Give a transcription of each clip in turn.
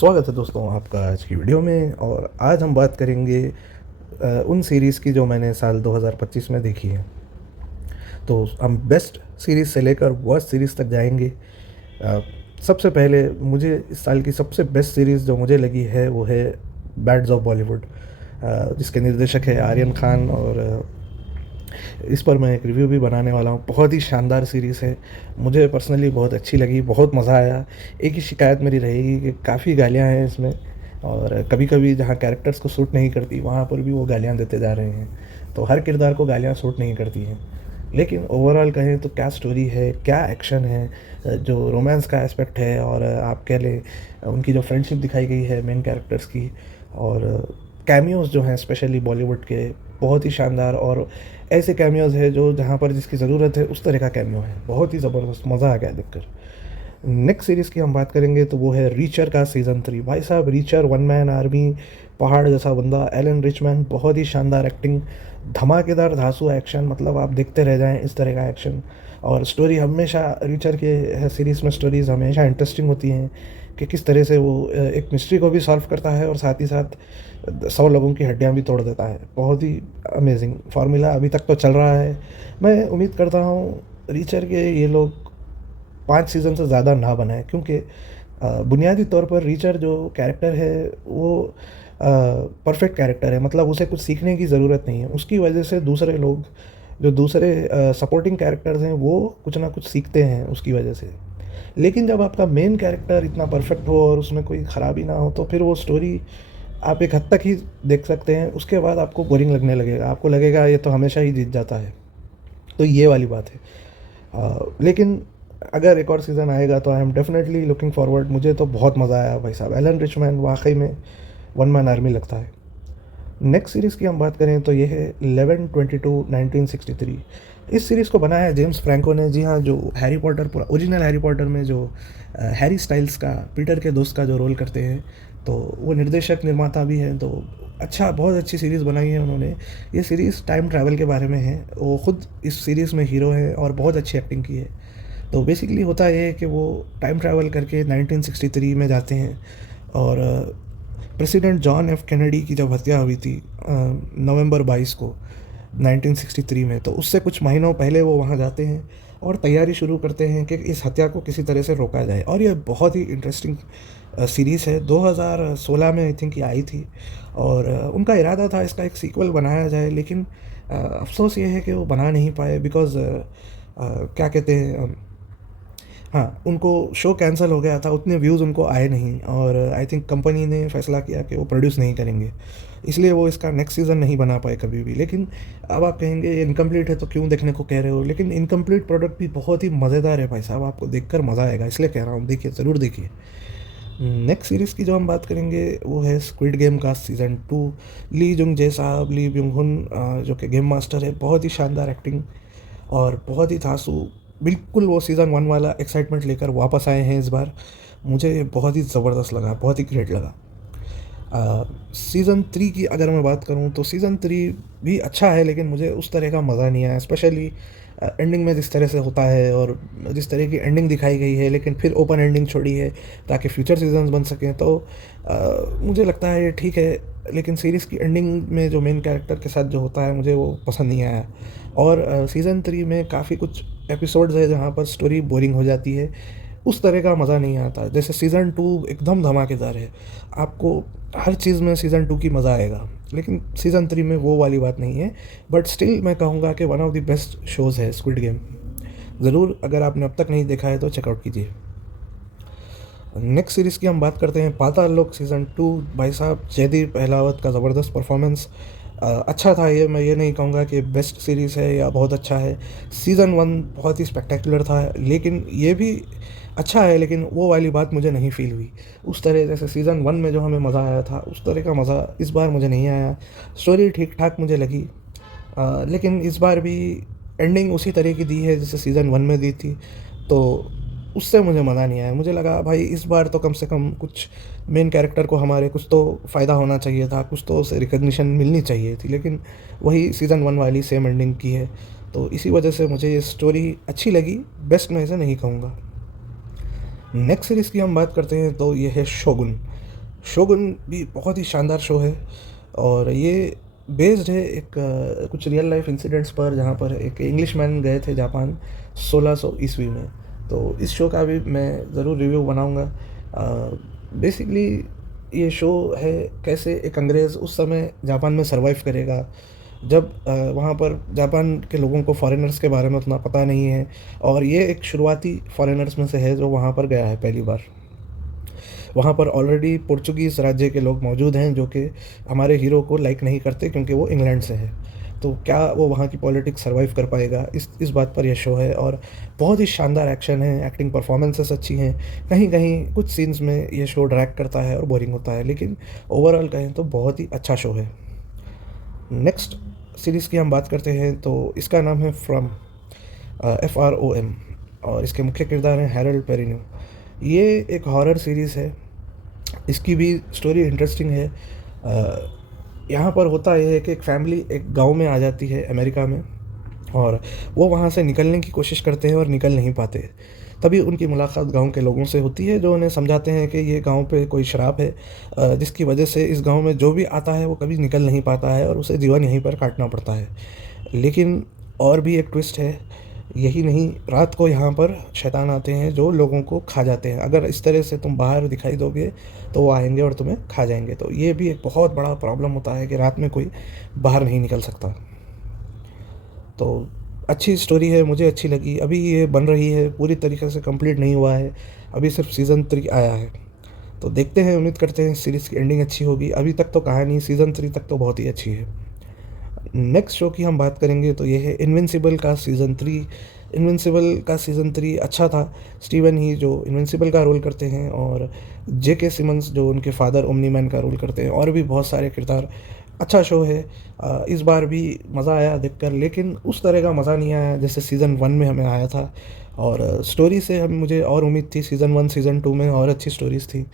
स्वागत है दोस्तों आपका आज की वीडियो में। और आज हम बात करेंगे उन सीरीज़ की जो मैंने साल 2025 में देखी है। तो हम बेस्ट सीरीज़ से लेकर वर्स्ट सीरीज़ तक जाएंगे। अ, सबसे पहले मुझे इस साल की सबसे बेस्ट सीरीज़ जो मुझे लगी है वो है बैड्स ऑफ बॉलीवुड, जिसके निर्देशक है आर्यन खान। और इस पर मैं एक रिव्यू भी बनाने वाला हूँ। बहुत ही शानदार सीरीज़ है, मुझे पर्सनली बहुत अच्छी लगी, बहुत मज़ा आया। एक ही शिकायत मेरी रहेगी कि काफ़ी गालियाँ हैं इसमें, और कभी कभी जहाँ कैरेक्टर्स को सूट नहीं करती वहाँ पर भी वो गालियाँ देते जा रहे हैं। तो हर किरदार को गालियाँ सूट नहीं करती हैं, लेकिन ओवरऑल कहें तो क्या स्टोरी है, क्या एक्शन है, जो रोमांस का एस्पेक्ट है, और आप कह लें उनकी जो फ्रेंडशिप दिखाई गई है मेन कैरेक्टर्स की, और कैमियोज़ जो हैं स्पेशली बॉलीवुड के, बहुत ही शानदार। और ऐसे कैमियोज़ है जो जहाँ पर जिसकी ज़रूरत है उस तरह का कैमियो है, बहुत ही ज़बरदस्त, मज़ा आ गया देखकर। नेक्स्ट सीरीज़ की हम बात करेंगे तो वो है रीचर का सीज़न 3। भाई साहब, रीचर, वन मैन आर्मी, पहाड़ जैसा बंदा, एलन रिचमैन, बहुत ही शानदार एक्टिंग, धमाकेदार धांसू एक्शन, मतलब आप देखते रह जाएं इस तरह का एक्शन। और स्टोरी हमेशा रीचर के सीरीज़ में स्टोरीज़ हमेशा इंटरेस्टिंग होती हैं कि किस तरह से वो एक मिस्ट्री को भी सॉल्व करता है और साथ ही साथ 100 लोगों की हड्डियां भी तोड़ देता है। बहुत ही अमेजिंग फार्मूला अभी तक तो चल रहा है। मैं उम्मीद करता हूँ रीचर के ये लोग 5 सीज़न से ज़्यादा ना बनाएं, क्योंकि बुनियादी तौर पर रीचर जो कैरेक्टर है वो परफेक्ट कैरेक्टर है, मतलब उसे कुछ सीखने की ज़रूरत नहीं है। उसकी वजह से दूसरे लोग, जो दूसरे सपोर्टिंग कैरेक्टर्स हैं, वो कुछ ना कुछ सीखते हैं उसकी वजह से। लेकिन जब आपका मेन कैरेक्टर इतना परफेक्ट हो और उसमें कोई ख़राबी ना हो तो फिर वो स्टोरी आप एक हद तक ही देख सकते हैं। उसके बाद आपको बोरिंग लगने लगेगा, आपको लगेगा ये तो हमेशा ही जीत जाता है। तो ये वाली बात है। लेकिन अगर एक और सीज़न आएगा तो I am definitely looking forward. मुझे तो बहुत मज़ा आया भाई साहब, एलन रिचमैन वाकई में वन मैन आर्मी लगता है। नेक्स्ट सीरीज़ की हम बात करें तो ये है 11/22/1963। इस सीरीज़ को बनाया है जेम्स फ्रैंको ने। जी हाँ, जो हैरी पॉटर, पूरा ओरिजिनल हैरी पॉटर में जो हैरी स्टाइल्स का, पीटर के दोस्त का जो रोल करते हैं, तो वो निर्देशक निर्माता भी हैं। तो अच्छा, बहुत अच्छी सीरीज़ बनाई है उन्होंने। ये सीरीज़ टाइम ट्रैवल के बारे में है। वो खुद इस सीरीज़ में हीरो हैं और बहुत अच्छी एक्टिंग की है। तो बेसिकली होता ये है कि वो टाइम ट्रैवल करके 1963 में जाते हैं, और प्रेसिडेंट जॉन एफ कैनेडी की जब हत्या हुई थी नवंबर 22 को 1963 में, तो उससे कुछ महीनों पहले वो वहाँ जाते हैं और तैयारी शुरू करते हैं कि इस हत्या को किसी तरह से रोका जाए। और ये बहुत ही इंटरेस्टिंग सीरीज़ है। 2016 में आई थिंक ये आई थी, और उनका इरादा था इसका एक सीक्वल बनाया जाए, लेकिन अफसोस ये है कि वो बना नहीं पाए, बिकॉज़ क्या कहते हैं, हाँ, उनको शो कैंसिल हो गया था, उतने व्यूज़ उनको आए नहीं, और आई थिंक कंपनी ने फैसला किया कि वो प्रोड्यूस नहीं करेंगे, इसलिए वो इसका नेक्स्ट सीज़न नहीं बना पाए कभी भी। लेकिन अब आप कहेंगे ये इनकम्प्लीट है तो क्यों देखने को कह रहे हो, लेकिन इनकम्प्लीट प्रोडक्ट भी बहुत ही मज़ेदार है भाई साहब, आपको देखकर मज़ा आएगा, इसलिए कह रहा हूँ, देखिए, ज़रूर देखिए। नेक्स्ट सीरीज़ की जो हम बात करेंगे वो है स्क्विड गेम का सीज़न 2। ली जुंग जे साहब, ली ब्यूंग हुन, जो कि गेम मास्टर है, बहुत ही शानदार एक्टिंग और बहुत ही धांसू, बिल्कुल वो सीज़न 1 वाला एक्साइटमेंट लेकर वापस आए हैं इस बार। मुझे बहुत ही ज़बरदस्त लगा, बहुत ही ग्रेट लगा। सीज़न 3 की अगर मैं बात करूँ तो सीज़न 3 भी अच्छा है, लेकिन मुझे उस तरह का मज़ा नहीं आया, स्पेशली एंडिंग में जिस तरह से होता है और जिस तरह की एंडिंग दिखाई गई है, लेकिन फिर ओपन एंडिंग छोड़ी है ताकि फ्यूचर सीजन्स बन सकें। तो मुझे लगता है ये ठीक है, लेकिन सीरीज़ की एंडिंग में जो मेन कैरेक्टर के साथ जो होता है मुझे वो पसंद नहीं आया। और सीज़न 3 में काफ़ी कुछ एपिसोड्स है जहाँ पर स्टोरी बोरिंग हो जाती है, उस तरह का मज़ा नहीं आता। जैसे सीज़न 2 एकदम धमाकेदार है, आपको हर चीज़ में सीज़न 2 की मज़ा आएगा, लेकिन सीज़न 3 में वो वाली बात नहीं है। बट स्टिल मैं कहूँगा कि one of the best shows है स्क्विड गेम। ज़रूर, अगर आपने अब तक नहीं देखा है तो चेकआउट कीजिए। नेक्स्ट सीरीज़ की हम बात करते हैं पाताल लोक सीज़न 2। भाई साहब, जयदीप अहलावत का ज़बरदस्त परफॉर्मेंस, अच्छा था ये, मैं ये नहीं कहूँगा कि बेस्ट सीरीज़ है या बहुत अच्छा है। सीज़न 1 बहुत ही स्पेक्टेकुलर था, लेकिन ये भी अच्छा है, लेकिन वो वाली बात मुझे नहीं फ़ील हुई उस तरह। जैसे सीज़न 1 में जो हमें मज़ा आया था उस तरह का मज़ा इस बार मुझे नहीं आया। स्टोरी ठीक ठाक मुझे लगी, लेकिन इस बार भी एंडिंग उसी तरह की दी है जैसे सीज़न 1 में दी थी, तो उससे मुझे मज़ा नहीं आया। मुझे लगा भाई इस बार तो कम से कम कुछ मेन कैरेक्टर को हमारे कुछ तो फ़ायदा होना चाहिए था, कुछ तो उसे रिकग्निशन मिलनी चाहिए थी, लेकिन वही सीज़न 1 वाली सेम एंडिंग की है। तो इसी वजह से मुझे ये स्टोरी अच्छी लगी, बेस्ट मैं इसे नहीं कहूँगा। नेक्स्ट सीरीज़ की हम बात करते हैं तो ये है शोगुन। शोगुन भी बहुत ही शानदार शो है और ये बेस्ड है एक कुछ रियल लाइफ इंसिडेंट्स पर, जहाँ पर एक इंग्लिशमैन गए थे जापान 1600 ईस्वी में। तो इस शो का भी मैं ज़रूर रिव्यू बनाऊंगा। बेसिकली ये शो है कैसे एक अंग्रेज़ उस समय जापान में सरवाइव करेगा, जब वहाँ पर जापान के लोगों को फॉरेनर्स के बारे में उतना पता नहीं है, और ये एक शुरुआती फॉरेनर्स में से है जो वहाँ पर गया है पहली बार। वहाँ पर ऑलरेडी पोर्चुगीज़ राज्य के लोग मौजूद हैं जो कि हमारे हीरो को लाइक नहीं करते क्योंकि वो इंग्लैंड से है। तो क्या वो वहाँ की पॉलिटिक्स सर्वाइव कर पाएगा, इस बात पर यह शो है। और बहुत ही शानदार एक्शन है, एक्टिंग परफॉर्मेंसेस अच्छी हैं। कहीं कहीं कुछ सीन्स में ये शो ड्रैग करता है और बोरिंग होता है, लेकिन ओवरऑल कहें तो बहुत ही अच्छा शो है। नेक्स्ट सीरीज़ की हम बात करते हैं तो इसका नाम है फ्रॉम, FROM, और इसके मुख्य किरदार हैं हैरोल्ड पेरिन्यू। ये एक हॉरर सीरीज़ है। इसकी भी स्टोरी इंटरेस्टिंग है। यहाँ पर होता यह है कि एक फैमिली एक गांव में आ जाती है अमेरिका में, और वो वहाँ से निकलने की कोशिश करते हैं और निकल नहीं पाते। तभी उनकी मुलाकात गांव के लोगों से होती है जो उन्हें समझाते हैं कि ये गांव पे कोई श्राप है, जिसकी वजह से इस गांव में जो भी आता है वो कभी निकल नहीं पाता है और उसे जीवन यहीं पर काटना पड़ता है। लेकिन और भी एक ट्विस्ट है, यही नहीं, रात को यहाँ पर शैतान आते हैं जो लोगों को खा जाते हैं। अगर इस तरह से तुम बाहर दिखाई दोगे तो वो आएंगे और तुम्हें खा जाएंगे। तो ये भी एक बहुत बड़ा प्रॉब्लम होता है कि रात में कोई बाहर नहीं निकल सकता। तो अच्छी स्टोरी है, मुझे अच्छी लगी। अभी ये बन रही है, पूरी तरीके से कंप्लीट नहीं हुआ है, अभी सिर्फ सीज़न 3 आया है। तो देखते हैं, उम्मीद करते हैं सीरीज़ की एंडिंग अच्छी होगी। अभी तक तो कहानी सीज़न 3 तक तो बहुत ही अच्छी है। नेक्स्ट शो की हम बात करेंगे तो ये है इनविंसिबल का सीज़न 3। इनविंसिबल का सीज़न 3 अच्छा था। स्टीवन ही जो इनविंसिबल का रोल करते हैं, और J.K. सिमंस जो उनके फादर ओमनी मैन का रोल करते हैं, और भी बहुत सारे किरदार। अच्छा शो है। इस बार भी मज़ा आया देखकर, लेकिन उस तरह का मज़ा नहीं आया जैसे सीज़न 1 में हमें आया था। और स्टोरी से हम मुझे और उम्मीद थी, सीज़न 1 सीज़न 2 में और अच्छी स्टोरीज़ थी।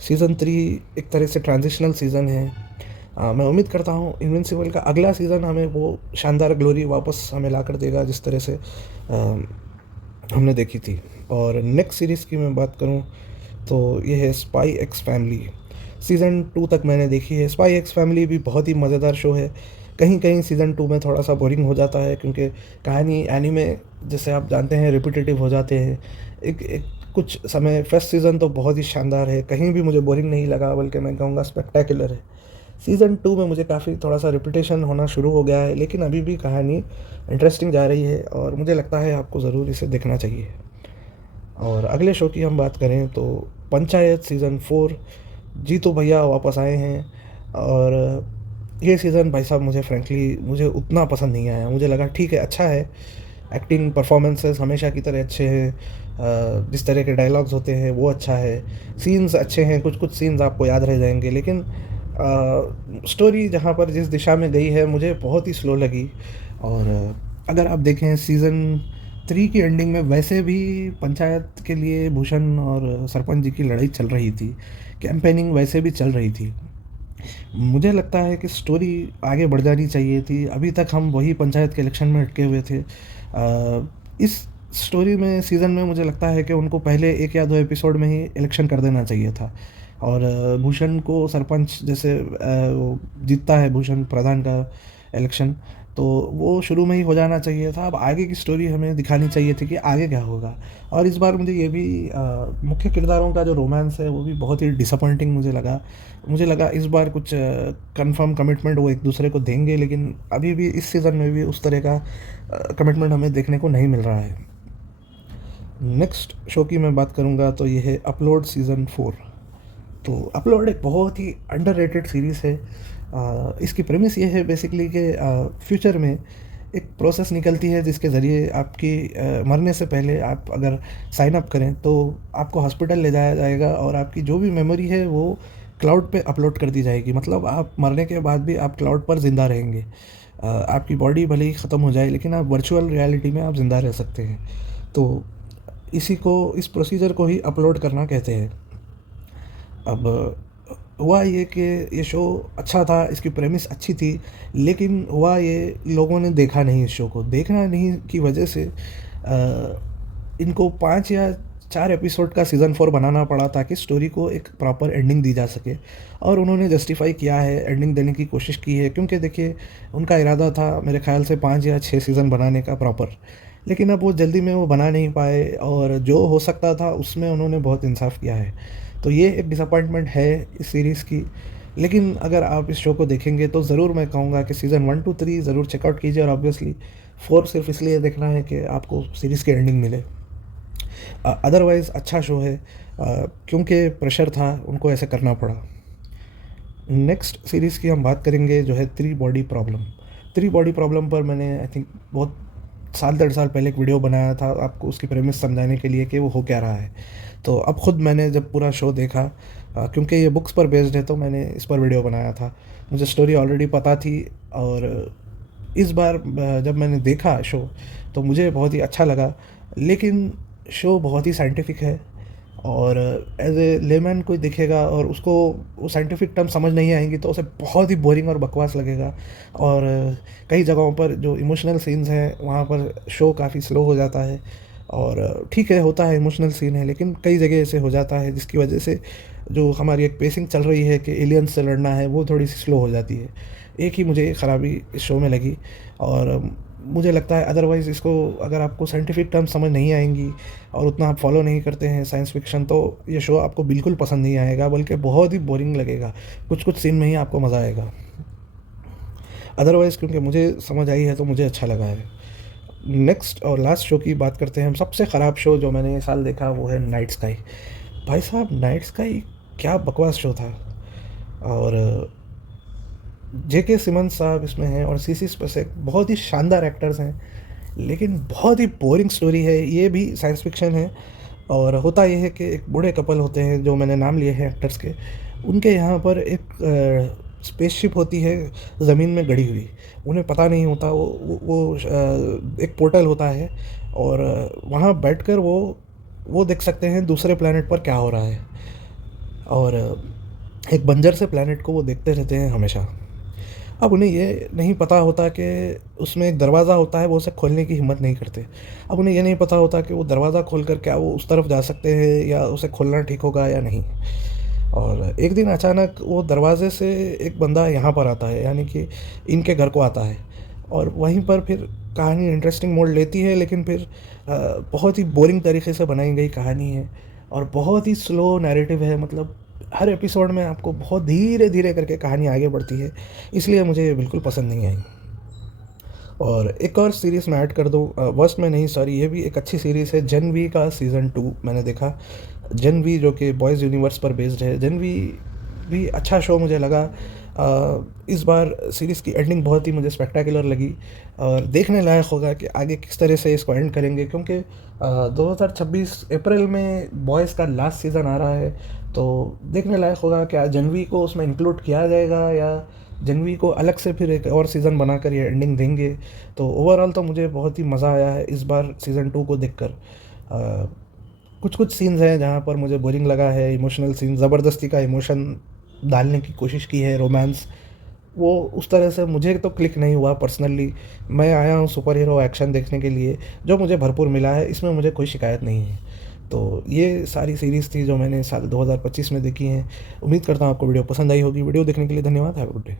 सीज़न 3 एक तरह से ट्रांजिशनल सीज़न है। मैं उम्मीद करता हूँ इनविंसिबल का अगला सीज़न हमें वो शानदार ग्लोरी वापस हमें ला कर देगा जिस तरह से हमने देखी थी। और नेक्स्ट सीरीज़ की मैं बात करूँ तो ये है स्पाई एक्स फैमिली। सीज़न 2 तक मैंने देखी है। स्पाई एक्स फैमिली भी बहुत ही मज़ेदार शो है। कहीं कहीं सीज़न 2 में थोड़ा सा बोरिंग हो जाता है क्योंकि कहानी एनीमे जैसे आप जानते हैं रिपीटेटिव हो जाते हैं। एक कुछ समय फर्स्ट सीज़न तो बहुत ही शानदार है, कहीं भी मुझे बोरिंग नहीं लगा, बल्कि मैं कहूँगा स्पेक्टेकुलर है। सीज़न 2 में मुझे काफ़ी थोड़ा सा रिपीटेशन होना शुरू हो गया है, लेकिन अभी भी कहानी इंटरेस्टिंग जा रही है और मुझे लगता है आपको ज़रूर इसे देखना चाहिए। और अगले शो की हम बात करें तो पंचायत सीज़न 4। जीतू भैया वापस आए हैं, और ये सीज़न भाई साहब मुझे फ्रैंकली मुझे उतना पसंद नहीं आया। मुझे लगा ठीक है, अच्छा है, एक्टिंग परफॉर्मेंसेस हमेशा की तरह अच्छे हैं, जिस तरह के डायलॉग्स होते हैं वो अच्छा है, सीन्स अच्छे हैं, कुछ कुछ सीन्स आपको याद रह जाएंगे, लेकिन स्टोरी जहाँ पर जिस दिशा में गई है मुझे बहुत ही स्लो लगी। और अगर आप देखें सीज़न 3 की एंडिंग में वैसे भी पंचायत के लिए भूषण और सरपंच जी की लड़ाई चल रही थी, कैंपेनिंग वैसे भी चल रही थी। मुझे लगता है कि स्टोरी आगे बढ़ जानी चाहिए थी। अभी तक हम वही पंचायत के इलेक्शन में अटके हुए थे। इस स्टोरी में सीज़न में मुझे लगता है कि उनको पहले 1 या 2 एपिसोड में ही इलेक्शन कर देना चाहिए था। और भूषण को सरपंच जैसे वो जीतता है भूषण प्रधान का इलेक्शन, तो वो शुरू में ही हो जाना चाहिए था। अब आगे की स्टोरी हमें दिखानी चाहिए थी कि आगे क्या होगा। और इस बार मुझे ये भी मुख्य किरदारों का जो रोमांस है वो भी बहुत ही डिसअपॉइंटिंग मुझे लगा इस बार कुछ कंफर्म कमिटमेंट वो एक दूसरे को देंगे, लेकिन अभी भी इस सीज़न में भी उस तरह का कमिटमेंट हमें देखने को नहीं मिल रहा है। नेक्स्ट शो की मैं बात करूँगा तो ये है अपलोड सीज़न 4। तो अपलोड एक बहुत ही अंडररेटेड सीरीज़ है। इसकी प्रेमिस ये है बेसिकली कि फ्यूचर में एक प्रोसेस निकलती है जिसके ज़रिए आपकी मरने से पहले आप अगर साइन अप करें तो आपको हॉस्पिटल ले जाया जाएगा, और आपकी जो भी मेमोरी है वो क्लाउड पे अपलोड कर दी जाएगी। मतलब आप मरने के बाद भी आप क्लाउड पर ज़िंदा रहेंगे। आपकी बॉडी भले ही ख़त्म हो जाए, लेकिन आप वर्चुअल रियलिटी में आप ज़िंदा रह सकते हैं। तो इस प्रोसीजर को ही अपलोड करना कहते हैं। अब हुआ ये कि ये शो अच्छा था, इसकी प्रेमिस अच्छी थी, लेकिन हुआ ये लोगों ने देखा नहीं। इस शो को देखना नहीं की वजह से इनको 5 या 4 एपिसोड का सीज़न 4 बनाना पड़ा ताकि स्टोरी को एक प्रॉपर एंडिंग दी जा सके, और उन्होंने जस्टिफाई किया है, एंडिंग देने की कोशिश की है, क्योंकि देखिए उनका इरादा था मेरे ख़्याल से 5 या 6 सीज़न बनाने का प्रॉपर, लेकिन अब वो जल्दी में वो बना नहीं पाए, और जो हो सकता था उसमें उन्होंने बहुत इंसाफ किया है। तो ये एक डिसअपॉइंटमेंट है इस सीरीज़ की। लेकिन अगर आप इस शो को देखेंगे तो ज़रूर मैं कहूँगा कि सीज़न 1 टू 3 ज़रूर चेकआउट कीजिए, और ऑब्वियसली 4 सिर्फ इसलिए देखना है कि आपको सीरीज़ की एंडिंग मिले। अदरवाइज़ अच्छा शो है, क्योंकि प्रेशर था उनको ऐसे करना पड़ा। नेक्स्ट सीरीज़ की हम बात करेंगे जो है three body problem. Three body problem पर मैंने आई थिंक बहुत साल 1.5 साल पहले एक वीडियो बनाया था आपको उसकी प्रेमिस समझाने के लिए कि वो हो क्या रहा है। तो अब ख़ुद मैंने जब पूरा शो देखा, क्योंकि ये बुक्स पर बेस्ड है, तो मैंने इस पर वीडियो बनाया था। मुझे स्टोरी ऑलरेडी पता थी, और इस बार जब मैंने देखा शो तो मुझे बहुत ही अच्छा लगा। लेकिन शो बहुत ही साइंटिफिक है, और एज ए लेमैन कोई देखेगा और उसको वो साइंटिफिक टर्म समझ नहीं आएंगी तो उसे बहुत ही बोरिंग और बकवास लगेगा। और कई जगहों पर जो इमोशनल सीन्स हैं वहाँ पर शो काफ़ी स्लो हो जाता है, और ठीक है होता है इमोशनल सीन है, लेकिन कई जगह ऐसे हो जाता है जिसकी वजह से जो हमारी एक पेसिंग चल रही है कि एलियंस से लड़ना है वो थोड़ी सी स्लो हो जाती है। एक ही मुझे ख़राबी इस शो में लगी, और मुझे लगता है अदरवाइज़ इसको अगर आपको साइंटिफिक टर्म समझ नहीं आएंगी और उतना आप फॉलो नहीं करते हैं साइंस फिक्शन, तो ये शो आपको बिल्कुल पसंद नहीं आएगा, बल्कि बहुत ही बोरिंग लगेगा। कुछ कुछ सीन में ही आपको मज़ा आएगा। अदरवाइज़ क्योंकि मुझे समझ आई है तो मुझे अच्छा लगा है। नेक्स्ट और लास्ट शो की बात करते हैं हम। सबसे ख़राब शो जो मैंने ये साल देखा वो है नाइट स्काई। भाई साहब नाइट स्काई क्या बकवास शो था। और जेके सिमंस साहब इसमें हैं, और सीसी स्पेसेक बहुत ही शानदार एक्टर्स हैं, लेकिन बहुत ही बोरिंग स्टोरी है। ये भी साइंस फिक्शन है, और होता यह है कि एक बूढ़े कपल होते हैं जो मैंने नाम लिए हैं एक्टर्स के, उनके यहाँ पर एक स्पेसशिप होती है ज़मीन में गड़ी हुई। उन्हें पता नहीं होता, एक पोर्टल होता है, और वहाँ बैठकर वो देख सकते हैं दूसरे प्लेनेट पर क्या हो रहा है, और एक बंजर से प्लेनेट को वो देखते रहते हैं हमेशा। अब उन्हें ये नहीं पता होता कि उसमें एक दरवाज़ा होता है, वो उसे खोलने की हिम्मत नहीं करते। अब उन्हें ये नहीं पता होता कि वो दरवाज़ा खोलकर क्या वो उस तरफ जा सकते हैं या उसे खोलना ठीक होगा या नहीं। और एक दिन अचानक वो दरवाज़े से एक बंदा यहाँ पर आता है, यानी कि इनके घर को आता है, और वहीं पर फिर कहानी इंटरेस्टिंग मोड़ लेती है, लेकिन फिर बहुत ही बोरिंग तरीके से बनाई गई कहानी है, और बहुत ही स्लो नैरेटिव है। मतलब हर एपिसोड में आपको बहुत धीरे धीरे करके कहानी आगे बढ़ती है, इसलिए मुझे ये बिल्कुल पसंद नहीं आई। और एक और सीरीज़ मैं ऐड कर दूँ, वर्स्ट में नहीं सॉरी, ये भी एक अच्छी सीरीज़ है, जेन वी का सीज़न 2 मैंने देखा। जेन वी जो कि बॉयज़ यूनिवर्स पर बेस्ड है। जेन वी भी अच्छा शो मुझे लगा। इस बार सीरीज़ की एंडिंग बहुत ही मुझे स्पेक्टेकुलर लगी, और देखने लायक होगा कि आगे किस तरह से इसको एंड करेंगे, क्योंकि 2026 अप्रैल में बॉयज़ का लास्ट सीज़न आ रहा है। तो देखने लायक होगा क्या जनवी को उसमें इंक्लूड किया जाएगा, या जनवी को अलग से फिर एक और सीज़न बनाकर ये एंडिंग देंगे। तो ओवरऑल तो मुझे बहुत ही मज़ा आया है इस बार सीज़न 2 को देखकर। कुछ कुछ सीन्स हैं जहाँ पर मुझे बोरिंग लगा है, इमोशनल सीन, ज़बरदस्ती का इमोशन डालने की कोशिश की है, रोमांस, वो उस तरह से मुझे तो क्लिक नहीं हुआ पर्सनली। मैं आया हूँ सुपर हीरो एक्शन देखने के लिए, जो मुझे भरपूर मिला है, इसमें मुझे कोई शिकायत नहीं है। तो ये सारी सीरीज़ थी जो मैंने साल 2025 में देखी हैं। उम्मीद करता हूँ आपको वीडियो पसंद आई होगी। वीडियो देखने के लिए धन्यवाद। Have a good day.